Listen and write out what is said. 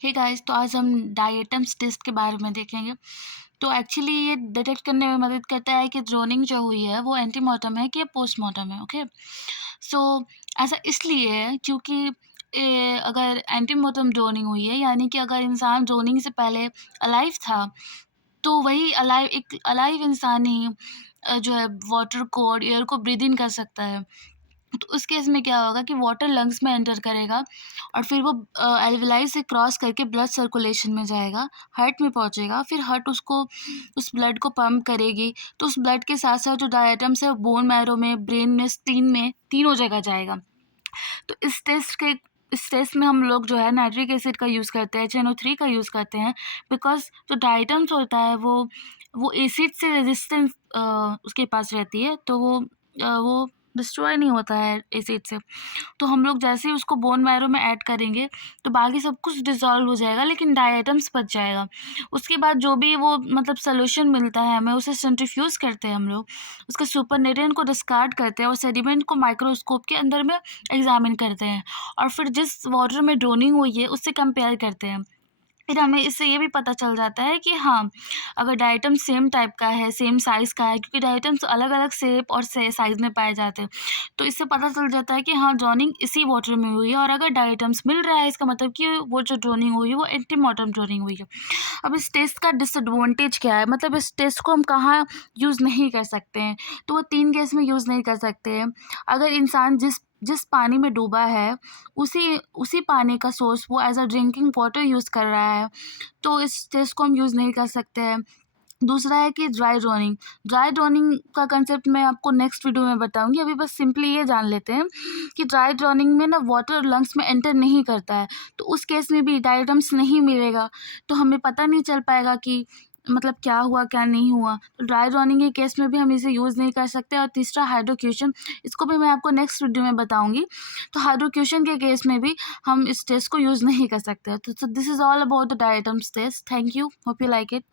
Hey guys, तो आज हम डायटम्स टेस्ट के बारे में देखेंगे। तो एक्चुअली ये डिटेक्ट करने में मदद करता है कि ड्रोनिंग जो हुई है वो एंटीमॉर्टम है कि पोस्टमॉर्टम है। ओके, सो ऐसा इसलिए है क्योंकि अगर एंटीमॉर्टम ड्रोनिंग हुई है, यानी कि अगर इंसान ड्रोनिंग से पहले अलाइव था, तो वही एक अलाइव इंसान ही जो है वाटर को और एयर को ब्रीद इन कर सकता है। तो उस केस में क्या होगा कि वाटर लंग्स में एंटर करेगा और फिर वो एल्वेलाई से क्रॉस करके ब्लड सर्कुलेशन में जाएगा, हार्ट में पहुंचेगा, फिर हार्ट उसको उस ब्लड को पंप करेगी। तो उस ब्लड के साथ साथ जो डायटम्स है बोन मैरो में, ब्रेन में, स्प्लीन में, तीनों जगह जाएगा। तो इस टेस्ट में हम लोग जो है नाइट्रिक एसिड का यूज़ करते हैं, HNO3 का यूज़ करते हैं, बिकॉज जो डायटम्स होता है वो एसिड से रेजिस्टेंस उसके पास रहती है, तो वो डिस्ट्रॉय नहीं होता है एसिड से। तो हम लोग जैसे ही उसको बोन मैरो में ऐड करेंगे तो बाकी सब कुछ डिज़ोल्व हो जाएगा, लेकिन डायटम्स बच जाएगा। उसके बाद जो भी वो मतलब सॉल्यूशन मिलता है हमें, उसे सेंट्रीफ्यूज करते हैं हम लोग, उसके सुपरनेट्रिएंट को डिस्कार्ड करते हैं और सेडिमेंट को माइक्रोस्कोप के अंदर में एग्जामिन करते हैं, और फिर जिस वाटर में ड्रोनिंग हुई है उससे कंपेयर करते हैं। फिर हमें इससे ये भी पता चल जाता है कि हाँ, अगर डाइटम सेम टाइप का है, सेम साइज़ का है, क्योंकि डाइटम्स अलग-अलग शेप और साइज़ में पाए जाते हैं। तो इससे पता चल जाता है कि हाँ, ड्रोनिंग इसी वाटर में हुई है, और अगर डाइटम्स मिल रहा है इसका मतलब कि वो जो ड्रोनिंग हुई है वो एंटीमॉर्टम ड्रोनिंग हुई है। अब इस टेस्ट का डिसएडवांटेज क्या है, मतलब इस टेस्ट को हम कहाँ यूज़ नहीं कर सकते हैं? तो वो 3 केस में यूज़ नहीं कर सकते हैं। अगर इंसान जिस जिस पानी में डूबा है, उसी उसी पानी का सोर्स वो as a drinking water use कर रहा है, तो इस टेस्ट को हम यूज़ नहीं कर सकते हैं। दूसरा है कि ड्राई ड्रोनिंग का कंसेप्ट मैं आपको नेक्स्ट वीडियो में बताऊंगी। अभी बस सिंपली ये जान लेते हैं कि ड्राई ड्रोनिंग में ना वाटर लंग्स में एंटर नहीं करता है, तो उस केस में भी डायटम्स नहीं मिलेगा, तो हमें पता नहीं चल पाएगा कि मतलब क्या हुआ क्या नहीं हुआ। तो ड्राई ड्रोनिंग के केस में भी हम इसे यूज़ नहीं कर सकते। और तीसरा हाइड्रोक्यूशन, इसको भी मैं आपको नेक्स्ट वीडियो में बताऊंगी। तो हाइड्रोक्यूशन के केस में भी हम इस टेस्ट को यूज़ नहीं कर सकते। तो this is all about the diatoms test. Thank you, hope you like it.